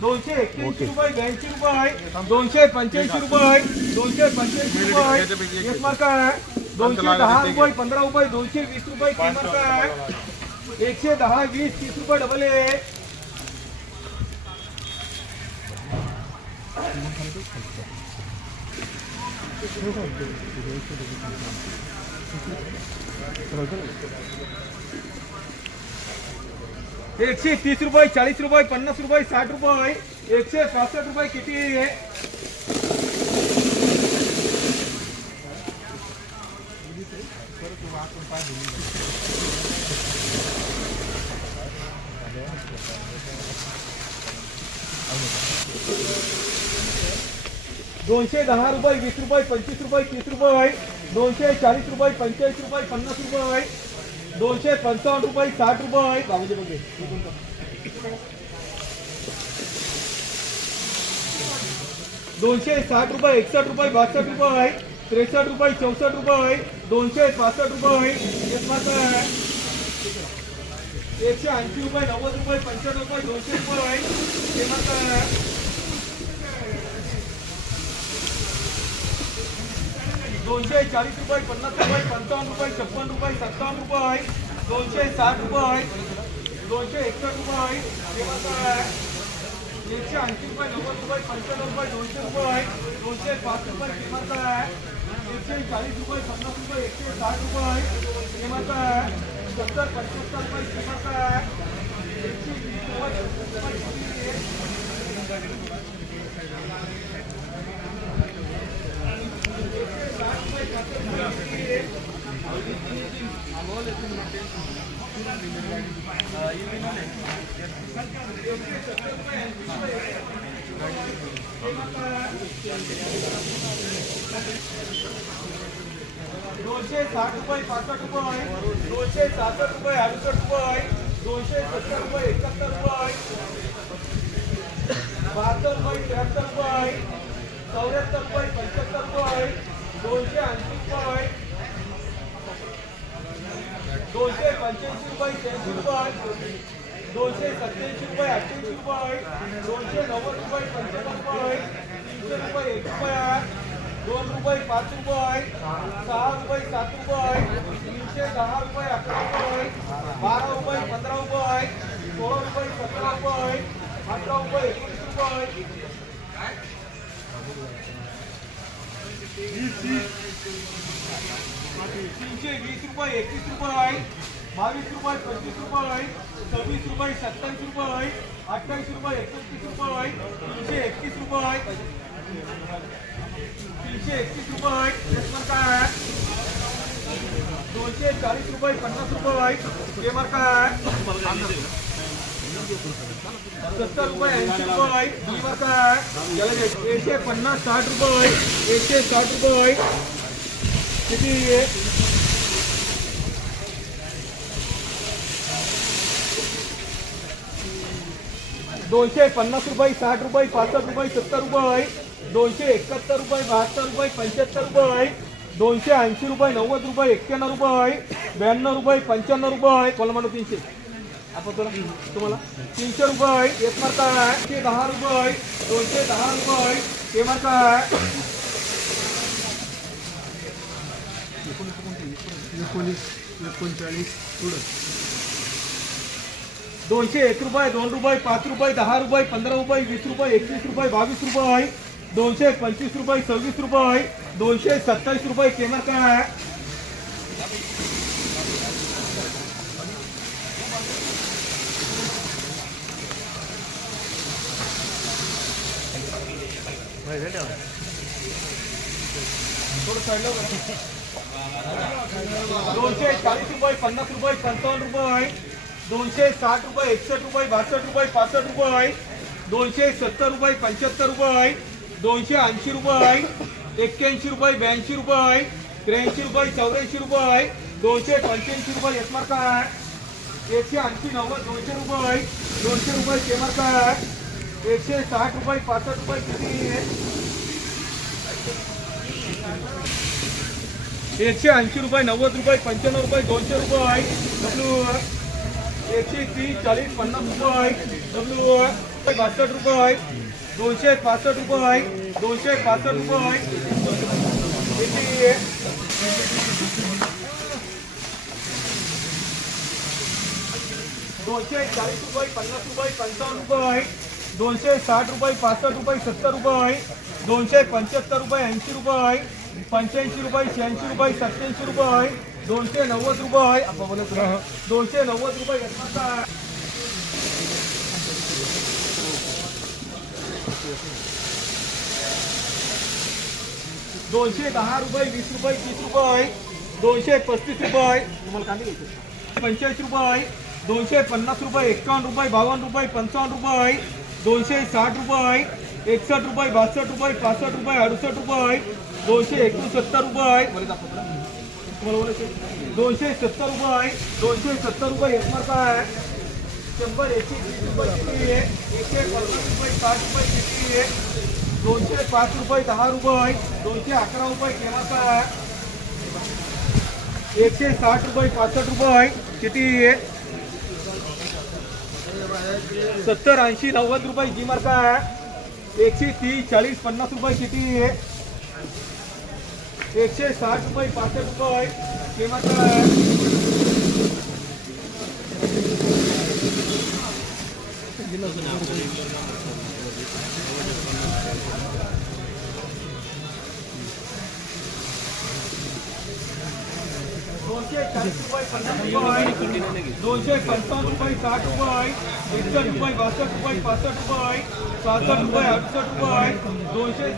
दोनशे एक्क्याऐंशी रुपये ब्याऐंशी रुपये दोनशे पंच्याऐंशी रुपये दोनशे पंच्याऐंशी रुपये एक मार्क आहे. दोनशे दहा रुपये पंधरा रुपये दोनशे वीस रुपये तीन मार्क आहे. एकशे दहा वीस तीस रुपये डबल आहे. एकशे तीस रुपये चाळीस रुपये, पन्नास रुपये, साठ रुपये एकशे पासष्ट रुपये किती आहे दोनशे दहा रुपये, वीस रुपये, पंचवीस रुपये, तीस रुपये, दोनशे चाळीस रुपये, पंचेचाळीस रुपये, पन्नास रुपये। दोनशे पंचावन्न रुपये साठ रुपये बाबूजी बघे दोनशे साठ रुपये एकसष्ट रुपये बासष्ट रुपये त्रेसष्ट रुपये चौसष्ट रुपये दोनशे पासष्ट रुपये एक एकशे ऐंशी रुपये नव्वद रुपये पंच्याण्णव रुपये दोनशे रुपये दोनशे चाळीस रुपये पन्नास रुपये पंचावन्न रुपये छप्पन रुपये सत्तावन्न रुपये आहे. दोनशे साठ रुपये आहे. दोनशे एकसष्ट रुपये हे मात्र आहे. एकशे ऐंशी रुपये नव्वद रुपये पंच्याण्णव रुपये दोनशे रुपये आहे. दोनशे पाच रुपये किंमत आहे? एकशे चाळीस रुपये पन्नास रुपये एकशे साठ रुपये आहे. किंमत आहे? सत्तर पंच्याहत्तर रुपये किंमत आहे? एकशे वीस रुपये पस्तीस रुपये किती आहे? दोनशे साठ रुपये पासष्ट रुपये दोनशे सहासष्ट रुपये अडुसष्ट रुपये दोनशे सत्तर रुपये एकाहत्तर रुपये बहात्तर रुपये त्र्याहत्तर रुपये चौऱ्याहत्तर रुपये पंच्याहत्तर रुपये दोनशे ऐंशी रुपये दोनशे पंच्याऐंशी रुपये शहाऐंशी रुपये दोनशे सत्याऐंशी रुपये अठ्ठ्याऐंशी रुपये दोनशे नव्वद रुपये पंच्याण्णव रुपये तीनशे रुपये एक रुपया दोन रुपये पाच रुपये सहा रुपये सात रुपये तीनशे दहा रुपये अकरा रुपये बारा रुपये पंधरा रुपये सोळा रुपये सतरा रुपये अठरा रुपये एकोणीस रुपये तीनशे वीस रुपये एकवीस रुपये बावीस रुपये पंचवीस रुपये सव्वीस रुपये सत्तावीस रुपये अठ्ठावीस रुपये एकोणतीस रुपये तीनशे एकतीस रुपये तीनशे एकतीस रुपये यशवंत काय आहे? दोनशे चाळीस रुपये पन्नास रुपये पेमर काय आहे? सत्तर रुपये ऐंशी रुपये डीवर आहे? एकशे पन्नास साठ रुपये एकशे साठ रुपये किती आहे? दोनशे पन्नास रुपये साठ रुपये पासष्ट रुपये सत्तर रुपये दोनशे एकाहत्तर रुपये बहात्तर रुपये पंच्याहत्तर रुपये दोनशे ऐंशी रुपये नव्वद रुपये एक्क्याण्णव रुपये ब्याण्णव रुपये पंच्याण्णव रुपये कोणाला म्हणू तीनशे. आपण तुम्हाला तीनशे रुपये एक मार्क आहे एकशे दहा रुपये दोनशे दहा रुपये ते मार्क आहे. दोनशे एक रुपये दोन रुपये पाच रुपये दहा रुपये पंधरा रुपये वीस रुपये एकवीस रुपये बावीस रुपये दोनशे पंचवीस रुपये सव्वीस रुपये दोनशे सत्तावीस रुपये केमर काय आहे थोडं साईडला बघा. दोनशे चाळीस रुपये पन्नास रुपये पंचावन्न रुपये दोनशे साठ रुपये एकसष्ट रुपये बासष्ट रुपये पासष्ट रुपये दोनशे सत्तर रुपये पंच्याहत्तर रुपये दोनशे ऐंशी रुपये एक्क्याऐंशी रुपये ब्याऐंशी रुपये त्र्याऐंशी रुपये चौऱ्याऐंशी रुपये दोनशे पंच्याऐंशी रुपये एक एकशे ऐंशी नव्वद दोनशे रुपये दोनशे रुपये के काय एकशे साठ रुपये पासष्ट रुपये किती एकशे ऐंशी रुपये नव्वद रुपये पंच्याण्णव रुपये दोनशे रुपये डब्ल्यू एकशे तीस चाळीस पन्नास रुपये डब्ल्यू बासष्ट रुपये दोनशे पासष्ट रुपये दोनशे पासष्ट रुपये किती दोनशे साठ रुपये, पासष्ट रुपये, सत्तर रुपये दोनशे पंच्याहत्तर रुपये, ऐंशी रुपये पंच्याऐंशी रुपये, शहाऐंशी रुपये सत्याऐंशी रुपये दोनशे नव्वद रुपये दोनशे नव्वद रुपये दोनशे दहा रुपये, वीस रुपये, तीस रुपये दोनशे पस्तीस रुपये पंच्याऐंशी रुपये दोनशे पन्नास रुपये एक्कावन्न रुपये बावन्न रुपये पंचावन्न रुपये दोनशे साठ रुपये एकसष्ट रुपये बासष्ट रुपये पासष्ट रुपये अडुसष्ट रुपये दोनशे एकोणसत्तर रुपये दोनशे सत्तर रुपये दोनशे सत्तर रुपये एक मार्क आहे. शंभर एकशे वीस रुपये किती आहे? एकशे पन्नास रुपये साठ रुपये किती आहे? दोनशे पाच रुपये दहा रुपये दोनशे अकरा रुपये केव्हाचा आहे. एकशे साठ रुपये पासष्ट रुपये किती आहे? सत्तर ऐंशी नव्वद रुपये जी मार्क आहे. एकशे तीस चाळीस पन्नास रुपये किती आहे? एकशे साठ रुपये पासष्ट रुपये. किंमत आहे. दोनशे चाळीस रुपये पन्नास रुपये दोनशे पंचावन्न रुपये साठ रुपये एकसष्ट रुपये बासष्ट रुपये पासष्ट रुपये सहासष्ट रुपये अडुसष्ट रुपये दोनशे